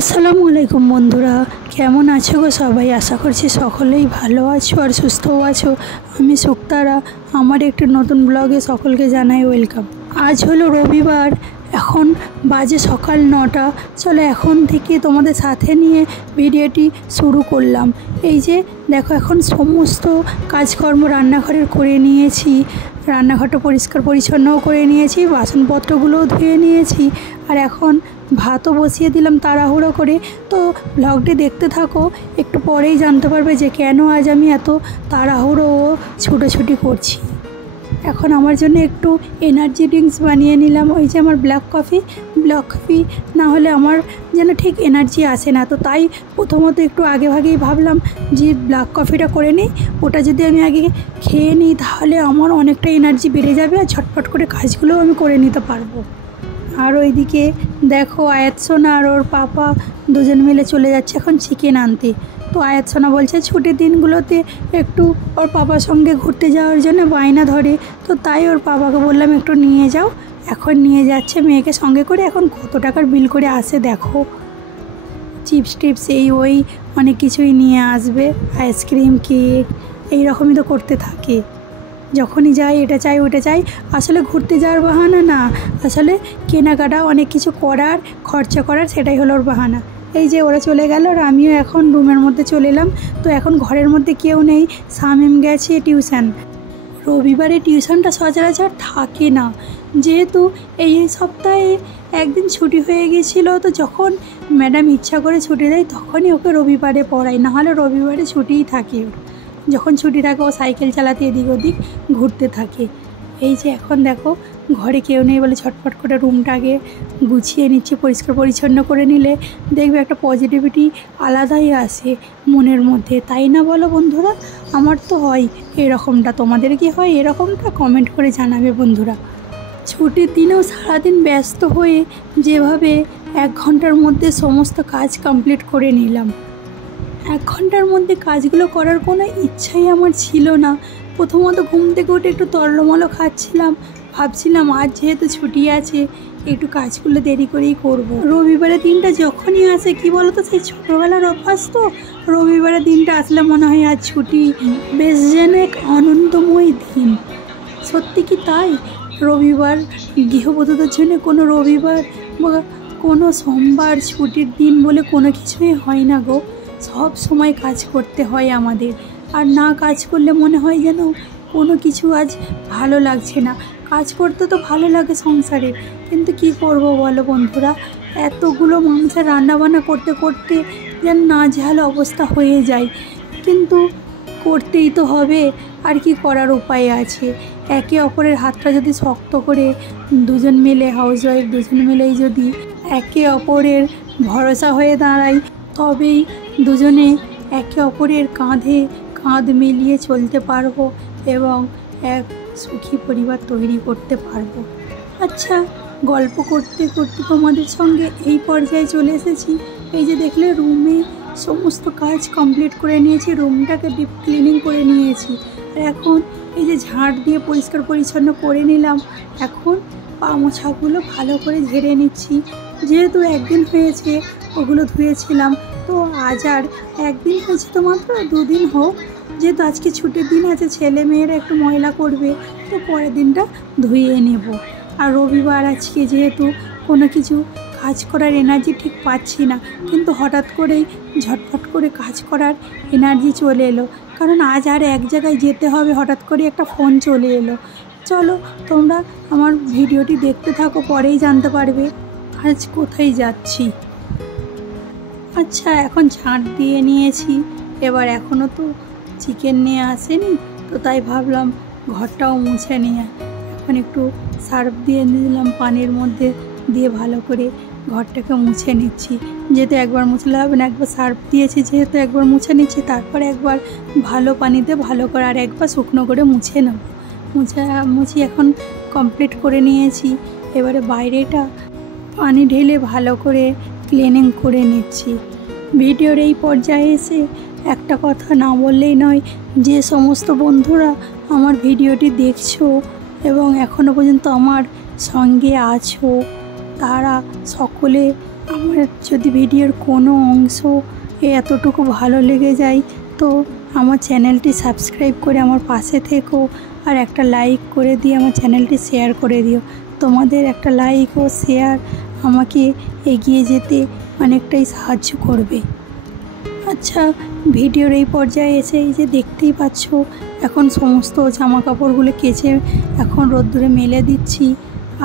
আসসালামু আলাইকুম বন্ধুরা, কেমন আছো গো সবাই? আশা করছি সকলেই ভালো আছো আর সুস্থও আছো। আমি সুক্তারা, আমার একটি নতুন ব্লগে সকলকে জানাই ওয়েলকাম। আজ হলো রবিবার, এখন বাজে সকাল 9টা। চলো এখন থেকে তোমাদের সাথে নিয়ে ভিডিওটি শুরু করলাম। এই যে দেখো, এখন সমস্ত কাজকর্ম রান্নাঘরের করে নিয়েছি, রান্নাঘরটা পরিষ্কার পরিচ্ছন্নও করে নিয়েছি, বাসনপত্রগুলোও ধুয়ে নিয়েছি, আর এখন ভাতও বসিয়ে দিলাম তাড়াহুড়ো করে। তো ব্লগটি দেখতে থাকো, একটু পরেই জানতে পারবে যে কেন আজ আমি এত তাড়াহুড়ো ও ছুটোছুটি করছি। এখন আমার জন্য একটু এনার্জি ড্রিঙ্কস বানিয়ে নিলাম। ওই যে আমার ব্ল্যাক কফি না হলে আমার যেন ঠিক এনার্জি আসে না। তো তাই প্রথমত একটু আগে ভাগেই ভাবলাম যে ব্ল্যাক কফিটা করে নিই, ওটা যদি আমি আগে খেয়ে নিই তাহলে আমার অনেকটা এনার্জি বেড়ে যাবে আর ঝটপট করে কাজগুলোও আমি করে নিতে পারবো। আর ওইদিকে দেখো, আয়াত সোনা আর ওর পাপা দুজন মিলে চলে যাচ্ছে এখন চিকেন আনতে। তো আয়াত সোনা বলছে ছুটির দিনগুলোতে একটু ওর পাপার সঙ্গে ঘুরতে যাওয়ার জন্য বায়না ধরে। তো তাই ওর পাপাকে বললাম একটু নিয়ে যাও। এখন নিয়ে যাচ্ছে মেয়েকে সঙ্গে করে। এখন কত টাকার বিল করে আসে দেখো, চিপস টিপস এই ওই অনেক কিছুই নিয়ে আসবে, আইসক্রিম কেক এই রকমই তো করতে থাকে। যখনই যাই এটা চাই ওটা চাই, আসলে ঘুরতে যাওয়ার বাহানা না, আসলে কেনাকাটা অনেক কিছু করার, খরচা করার, সেটাই হলো ওর বাহানা। এই যে ওরা চলে গেল আর আমিও এখন রুমের মধ্যে চলে এলাম। তো এখন ঘরের মধ্যে কেউ নেই, শামিম গেছে টিউশন। রবিবারে টিউশনটা সচরাচর থাকে না, যেহেতু এই সপ্তাহে একদিন ছুটি হয়ে গেছিলো। তো যখন ম্যাডাম ইচ্ছা করে ছুটি দেয় তখনই ওকে রবিবারে পড়াই, নাহলে রবিবারে ছুটিই থাকে। যখন ছুটি থাকে ও সাইকেল চালাতে এদিক ওদিক ঘুরতে থাকে। এই যে এখন দেখো ঘরে কেউ নেই বলে ঝটপট করে রুমটাকে গুছিয়ে নিচ্ছে। পরিষ্কার পরিচ্ছন্ন করে নিলে দেখবে একটা পজিটিভিটি আলাদাই আসে মনের মধ্যে, তাই না বলো বন্ধুরা? আমার তো হয় এরকমটা, তোমাদের কি হয় এরকমটা? কমেন্ট করে জানাবে বন্ধুরা। ছুটির দিনেও সারাদিন ব্যস্ত হয়ে যেভাবে 1 ঘন্টার মধ্যে সমস্ত কাজ কমপ্লিট করে নিলাম। 1 ঘন্টার মধ্যে কাজগুলো করার কোনো ইচ্ছাই আমার ছিল না। প্রথমত ঘুম থেকে উঠে একটু তরলমলো খাচ্ছিলাম, ভাবছিলাম আজ যেহেতু ছুটি আছে একটু কাজগুলো দেরি করেই করব। রবিবারের দিনটা যখনই আসে, কি বলো তো, সেই ছোটোবেলার অভ্যাস তো, রবিবারের দিনটা আসলে মনে হয় আজ ছুটি, বেশ যেন এক আনন্দময় দিন। সত্যি কি তাই? রবিবার গৃহবধূদের জন্য কোনো রবিবার বা কোনো সোমবার ছুটির দিন বলে কোনো কিছুই হয় না গো। সব সময় কাজ করতে হয় আমাদের, আর না কাজ করলে মনে হয় যেন কোনো কিছু আজ ভালো লাগছে না। কাজ করতে তো ভালো লাগে সংসারে, কিন্তু কি করব বলো বন্ধুরা, এতগুলো মানুষের রান্নাবান্না করতে করতে যেন নাজেহাল অবস্থা হয়ে যায়, কিন্তু করতেই তো হবে, আর কি করার উপায় আছে। একে অপরের হাতটা যদি শক্ত করে দুজন মিলে, হাউসওয়াইফ দুজন মিলেই যদি একে অপরের ভরসা হয়ে দাঁড়াই, তবেই দুজনে একে অপরের কাঁধে কাঁধ মিলিয়ে চলতে পারবো এবং এক সুখী পরিবার তৈরি করতে পারবো। আচ্ছা, গল্প করতে করতে তোমাদের সঙ্গে এই পর্যায়ে চলে এসেছি। এই যে দেখলে রুমে সমস্ত কাজ কমপ্লিট করে নিয়েছি, রুমটাকে ডিপ ক্লিনিং করে নিয়েছি। আর এখন এই যে ঝাঁট দিয়ে পরিষ্কার পরিচ্ছন্ন করে নিলাম। এখন পা মোছাগুলো ভালো করে ঝেড়ে নিচ্ছি, যেহেতু একদিন হয়েছে ওগুলো ধুয়েছিলাম। তো আজ আর একদিন হয়েছে তো মাত্র, 2 দিন হোক, যেহেতু আজকে ছুটির দিন আছে, ছেলে মেয়েরা একটু ময়লা করবে, তো পরের দিনটা ধুয়ে নেব। আর রবিবার আজকে, যেহেতু কোনো কিছু কাজ করার এনার্জি ঠিক পাচ্ছি না, কিন্তু হঠাৎ করেই ঝটফট করে কাজ করার এনার্জি চলে এলো, কারণ আজ আর এক জায়গায় যেতে হবে। হঠাৎ করে একটা ফোন চলে এলো। চলো তোমরা আমার ভিডিওটি দেখতে থাকো, পরেই জানতে পারবে আজ কোথায় যাচ্ছি। আচ্ছা, এখন ঝাঁট দিয়ে নিয়েছি, এবার এখনও তো চিকেন নিয়ে আসেনি, তো তাই ভাবলাম ঘরটাও মুছে নিয়ে এখন একটু সার্ফ দিয়ে দিলাম পানির মধ্যে, দিয়ে ভালো করে ঘরটাকে মুছে নিচ্ছি। যেহেতু একবার মুছলে হবে না, একবার সার্ফ দিয়েছি যেহেতু একবার মুছে নিচ্ছি, তারপর একবার ভালো পানিতে ভালো করে আর একবার শুকনো করে মুছে নেব। মুছি এখন কমপ্লিট করে নিয়েছি। এবারে বাইরেটা পানি ঢেলে ভালো করে ক্লিনিং করে নিচ্ছি। ভিডিওর এই পর্যায়ে এসে একটা কথা না বললেই নয়, যে সমস্ত বন্ধুরা আমার ভিডিওটি দেখছো এবং এখনও পর্যন্ত আমার সঙ্গে আছো, তারা সকলে আমার যদি ভিডিওর কোনো অংশ এতটুকু ভালো লেগে যায় তো আমার চ্যানেলটি সাবস্ক্রাইব করে আমার পাশে থেকো, আর একটা লাইক করে দিয়ে আমার চ্যানেলটি শেয়ার করে দিও। তোমাদের একটা লাইক ও শেয়ার আমাকে এগিয়ে যেতে অনেকটাই সাহায্য করবে। আচ্ছা, ভিডিওর এই পর্যায়ে এসে এই যে দেখতেই পাচ্ছ, এখন সমস্ত জামা কাপড়গুলো কেচে এখন রোদ্দুরে মেলে দিচ্ছি।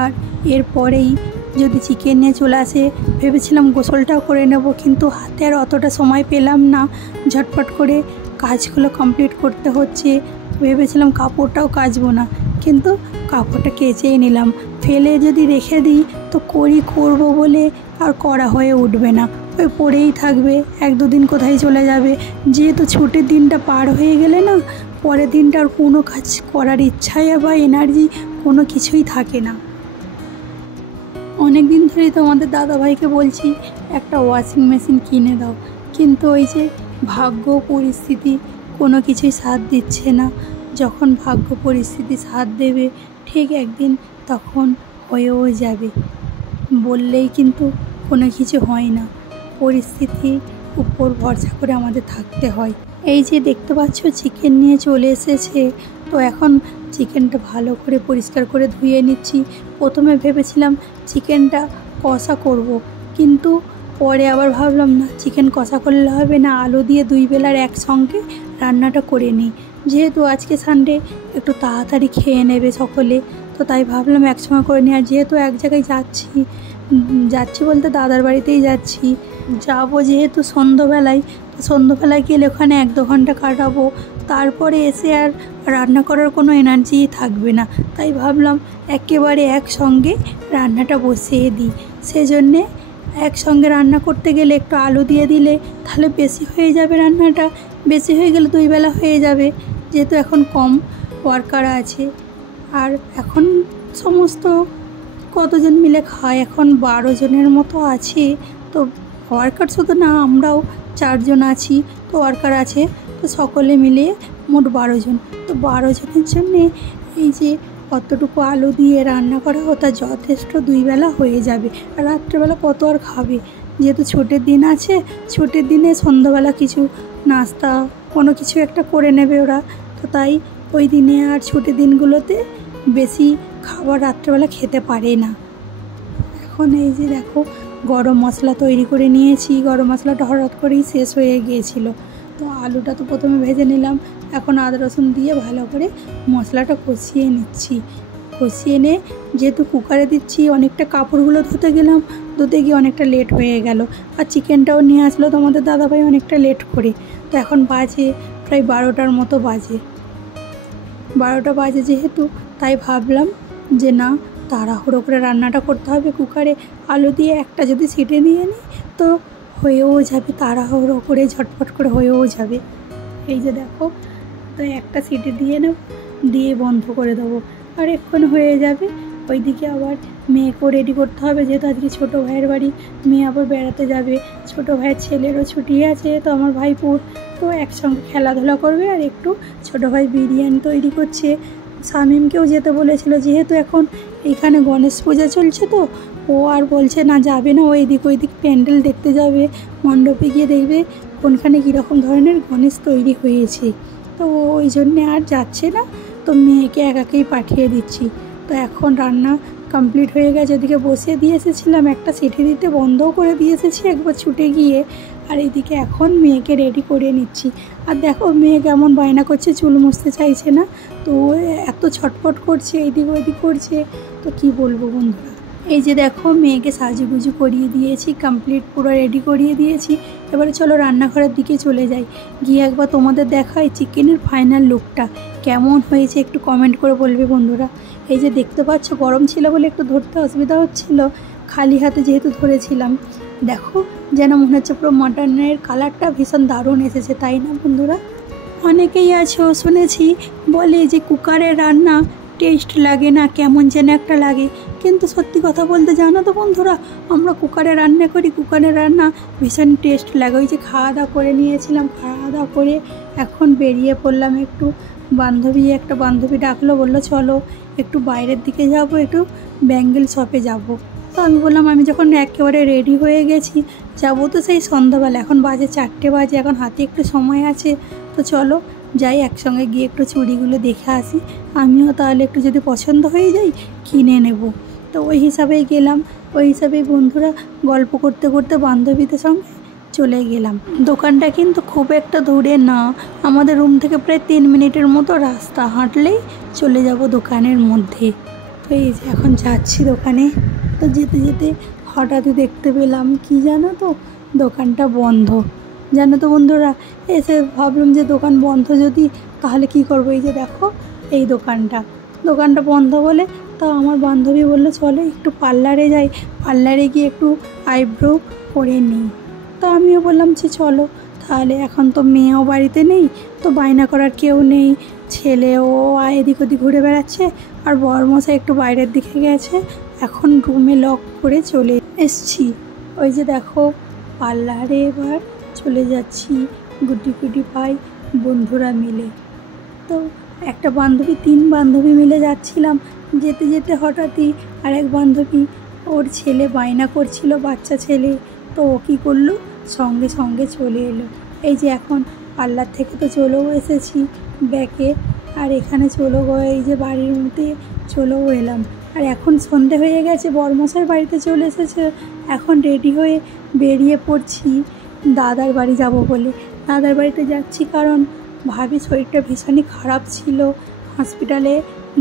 আর এরপরেই যদি চিকেন নিয়ে চলে আসে, ভেবেছিলাম গোসলটাও করে নেব, কিন্তু হাতে আর অতটা সময় পেলাম না, ঝটপট করে কাজগুলো কমপ্লিট করতে হচ্ছে। ভেবেছিলাম কাপড়টাও কাচবো না, কিন্তু কাপড়টা কেচেই নিলাম। ফেলে যদি রেখে দিই তো করবো বলে আর করা হয়ে উঠবে না, ওই পড়েই থাকবে, 1-2 দিন কোথায় চলে যাবে। যেহেতু ছুটির দিনটা পার হয়ে গেলে না, পরের দিনটা আর কোনো কাজ করার ইচ্ছাই বা এনার্জি কোনো কিছুই থাকে না। অনেক দিন ধরেই তোমাদের দাদাভাইকে বলছি একটা ওয়াশিং মেশিন কিনে দাও, কিন্তু ওই যে ভাগ্য পরিস্থিতি কোনো কিছুই সাথ দিচ্ছে না। যখন ভাগ্য পরিস্থিতি সাথ দেবে ঠিক একদিন তখন হয়েও যাবে, বললেই কিন্তু কোনো কিছু হয় না, পরিস্থিতির উপর ভরসা করে আমাদের থাকতে হয়। এই যে দেখতে পাচ্ছ চিকেন নিয়ে চলে এসেছে, তো এখন চিকেনটা ভালো করে পরিষ্কার করে ধুয়ে নিচ্ছি। প্রথমে ভেবেছিলাম চিকেনটা কষা করব, কিন্তু পরে আবার ভাবলাম না, চিকেন কষা করলে হবে না, আলু দিয়ে 2 বেলার একসঙ্গে রান্নাটা করে নিই। যেহেতু আজকে সানডে, একটু তাড়াতাড়ি খেয়ে নেবে সকলে, তো তাই ভাবলাম একসঙ্গে করে নিই। আর যেহেতু এক জায়গায় যাচ্ছি বলতে দাদার বাড়িতেই যাচ্ছি, যাবো যেহেতু সন্ধ্যাবেলায় গেলে ওখানে 1-2 ঘন্টা কাটাবো, তারপরে এসে আর রান্না করার কোনো এনার্জিই থাকবে না। তাই ভাবলাম একেবারে একসঙ্গে রান্নাটা বসিয়ে দিই। সেজন্যে একসঙ্গে রান্না করতে গেলে একটু আলু দিয়ে দিলে তাহলে বেশি হয়ে যাবে, রান্নাটা বেশি হয়ে গেলে 2 বেলা হয়ে যাবে। যেহেতু এখন কম ওয়ার্কার আছে, আর এখন সমস্ত কতজন মিলে খায়, এখন 12 জনের মতো আছে। তো ওয়ার্কার শুধু না, আমরাও 4 জন আছি, তো ওয়ার্কার আছে, তো সকলে মিলে মোট 12 জন। তো 12 জনের জন্যে এই যে অতটুকু আলু দিয়ে রান্না করা ওটা যথেষ্ট, 2 বেলা হয়ে যাবে। আর রাত্রেবেলা কত আর খাবে, যেহেতু ছুটির দিন আছে, ছুটির দিনে সন্ধ্যাবেলা কিছু নাস্তা কোনো কিছু একটা করে নেবে ওরা, তো তাই ওই দিনে আর ছুটির দিনগুলোতে বেশি খাবার রাত্রেবেলা খেতে পারে না। এখন এই যে দেখো গরম মশলা তৈরি করে নিয়েছি, গরম মশলাটা হঠাৎ করেই শেষ হয়ে গিয়েছিল, তো আলুটা তো প্রথমে ভেজে নিলাম, এখন আদা রসুন দিয়ে ভালো করে মশলাটা কষিয়ে নিচ্ছি। কষিয়ে নিয়ে যেহেতু কুকারে দিচ্ছি, অনেকটা কাপড়গুলো ধুতে গিয়ে অনেকটা লেট হয়ে গেল, আর চিকেনটাও নিয়ে আসলো তোমাদের দাদাভাই অনেকটা লেট করে। তো এখন বাজে প্রায় 12টার মতো বাজে, 12টা বাজে যেহেতু, তাই ভাবলাম যে না, তাড়াহুড়ো করে রান্নাটা করতে হবে। কুকারে আলু দিয়ে একটা যদি সিটি দিয়ে নিই তো হয়েও যাবে, তাড়াহুড়ো করে ঝটপট করে হয়েও যাবে। এই যে দেখো, তো একটা সিটি দিয়ে নেব, দিয়ে বন্ধ করে দেবো, আর এক্ষণ হয়ে যাবে। ওইদিকে আবার মেয়েকেও রেডি করতে হবে, যেহেতু আজকে ছোটো ভাইয়ের বাড়ি, মেয়ে আবার বেড়াতে যাবে, ছোটো ভাইয়ের ছেলেরও ছুটি আছে, তো আমার ভাইপুর, তো একসঙ্গে খেলাধুলা করবে। আর একটু ছোটো ভাই বিরিয়ানি তৈরি করছে, শামিমকেও যেতে বলেছিল, যেহেতু এখন এইখানে গণেশ পূজা চলছে, তো ও আর বলছে না যাবে না, ও এদিক ওইদিক প্যান্ডেল দেখতে যাবে, মণ্ডপে গিয়ে দেখবে কোনখানে কীরকম ধরনের গণেশ তৈরি হয়েছে, তো ওই জন্যে আর যাচ্ছে না, তো মেয়েকে একাকেই পাঠিয়ে দিচ্ছি। তো এখন রান্না কমপ্লিট হয়ে গেছে, ওদিকে বসিয়ে দিয়ে এসেছিলাম, একটা সিটি দিতে বন্ধও করে দিয়ে এসেছি একবার ছুটে গিয়ে, আর এইদিকে এখন মেয়েকে রেডি করে নিচ্ছি। আর দেখো মেয়ে কেমন বায়না করছে, চুল মুছতে চাইছে না, তো এত ছটফট করছে, এইদিক ওইদিক করছে, তো কি বলবো বন্ধুরা। এই যে দেখো মেয়েকে সাজুগুজু করিয়ে দিয়েছি, কমপ্লিট পুরো রেডি করিয়ে দিয়েছি। এবারে চলো রান্নাঘরের দিকে চলে যাই, গিয়ে একবার তোমাদের দেখাই চিকেনের ফাইনাল লুকটা কেমন হয়েছে, একটু কমেন্ট করে বলবে বন্ধুরা। এই যে দেখতে পাচ্ছ, গরম ছিল বলে একটু ধরতে অসুবিধা হচ্ছিল, খালি হাতে যেহেতু ধরেছিলাম। দেখো যেন মনে হচ্ছে পুরো মাটনের কালারটা ভীষণ দারুণ এসেছে, তাই না বন্ধুরা? অনেকেই আছো শুনেছি বলে যে কুকারের রান্না টেস্ট লাগে না, কেমন যেন একটা লাগে, কিন্তু সত্যি কথা বলতে জানো তো বন্ধুরা, আমরা কুকারে রান্না করি, কুকারের রান্না ভীষণ টেস্ট লাগে। ওই যে খাওয়া দাওয়া করে নিয়েছিলাম, খাওয়া দাওয়া করে এখন বেরিয়ে পড়লাম, একটু বান্ধবী ডাকলো, বললো চলো একটু বাইরের দিকে যাব, একটু ব্যাঙ্গেল শপে যাব। তো আমি বললাম আমি যখন একেবারে রেডি হয়ে গেছি যাবো তো সেই সন্ধ্যাবেলা, এখন বাজে 4টে বাজে, এখন হাতে একটু সময় আছে, তো চলো যাই একসঙ্গে গিয়ে একটু চুড়িগুলো দেখে আসি, আমিও তাহলে একটু যদি পছন্দ হয়ে যায় কিনে নেব। তো ওই হিসাবেই গেলাম, ওই হিসাবেই বন্ধুরা গল্প করতে করতে বান্ধবীদের সঙ্গে চলে গেলাম। দোকানটা কিন্তু খুব একটা দূরে না, আমাদের রুম থেকে প্রায় 3 মিনিটের মতো রাস্তা, হাঁটলেই চলে যাব দোকানের মধ্যে। তো এই যে এখন যাচ্ছি দোকানে। তো যেতে যেতে হঠাৎই দেখতে পেলাম কি জানো তো, দোকানটা বন্ধ। জানো তো বন্ধুরা, এসে ভাবলাম যে দোকান বন্ধ যদি, তাহলে কি করবো। এই যে দেখো এই দোকানটা বন্ধ বলে, তো আমার বান্ধবী বললো চলো একটু পার্লারে যাই, পার্লারে গিয়ে একটু আইব্রো করে নিই। তো আমিও বললাম যে চলো তাহলে। এখন তো মেয়েও বাড়িতে নেই, তো বায়না করার কেউ নেই, ছেলেও এদিক ওদিক ঘুরে বেড়াচ্ছে, আর বরমশাই একটু বাইরের দিকে গেছে। এখন রুমে লক করে চলে এসছি। ওই যে দেখো পার্লারে এবার চলে যাচ্ছি গুটি পাই বন্ধুরা মিলে। তো একটা বান্ধবী, 3 বান্ধবী মিলে যাচ্ছিলাম। যেতে যেতে হঠাৎই আরেক বান্ধবী, ওর ছেলে বায়না করছিল, বাচ্চা ছেলে, তো ও কী করলো, সঙ্গে সঙ্গে চলে এলো। এই যে এখন পার্লার থেকে তো চলেও এসেছি ব্যাকে, আর এখানে এই যে বাড়ির মধ্যে চলেও এলাম। আর এখন সন্ধে হয়ে গেছে, বরমশাই বাড়িতে চলে এসেছে। এখন রেডি হয়ে বেরিয়ে পড়ছি দাদার বাড়ি যাব বলে। দাদার বাড়িতে যাচ্ছি কারণ ভাবি শরীরটা ভীষণই খারাপ ছিল, হসপিটালে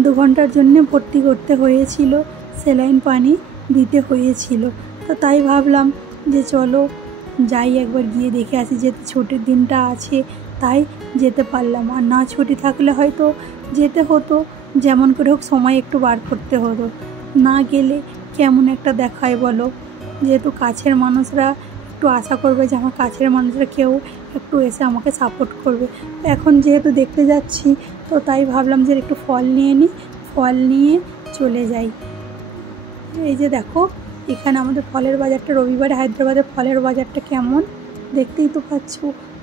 2 ঘন্টার জন্য ভর্তি করতে হয়েছিল, স্যালাইন পানি দিতে হয়েছিল। তো তাই ভাবলাম যে চলো যাই একবার গিয়ে দেখে আসি, যেহেতু ছুটির দিনটা আছে তাই যেতে পারলাম, আর না ছুটি থাকলে হয়তো যেতে হতো, যেমন করে হোক সময় একটু বার করতে হতো, না গেলে কেমন একটা দেখায় বলো। যেহেতু কাছের মানুষরা একটু আশা করবে যে আমার কাছের মানুষরা কেউ একটু এসে আমাকে সাপোর্ট করবে। এখন যেহেতু দেখতে যাচ্ছি, তো তাই ভাবলাম যে একটু ফল নিয়ে নিই, ফল নিয়ে চলে যাই। এই যে দেখো এখানে আমাদের ফলের বাজারটা, রবিবারে হায়দ্রাবাদের ফলের বাজারটা কেমন দেখতেই তো পাচ্ছ,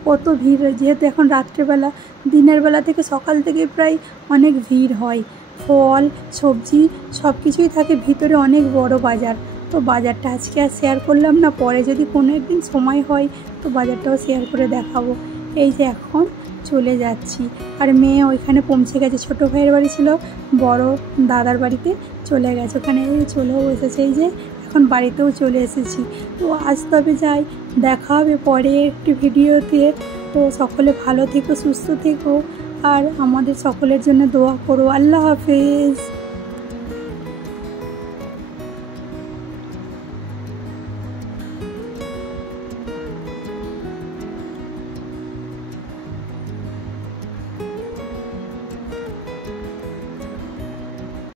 কত ভিড়। যেহেতু এখন রাত্রেবেলা, দিনের বেলা থেকে সকাল থেকে প্রায় অনেক ভিড় হয়, ফল সবজি সব কিছুই থাকে ভিতরে, অনেক বড় বাজার। তো বাজারটা আজকে আর শেয়ার করলাম না, পরে যদি কোনো একদিন সময় হয় তো বাজারটাও শেয়ার করে দেখাবো। এই যে এখন চলে যাচ্ছি, আর মেয়ে ওইখানে পৌঁছে গেছে, ছোটো ভাইয়ের বাড়ি ছিল, বড় দাদার বাড়িতে চলে গেছে, ওখানে চলেও এসেছে। এই যে এখন বাড়িতেও চলে এসেছি। তো আজ তবে যাই, দেখা হবে পরে একটি ভিডিওতে। তো সকলে ভালো থেকো, সুস্থ থেকো, আর আমাদের সকলের জন্য দোয়া করো। আল্লাহ হাফেজ।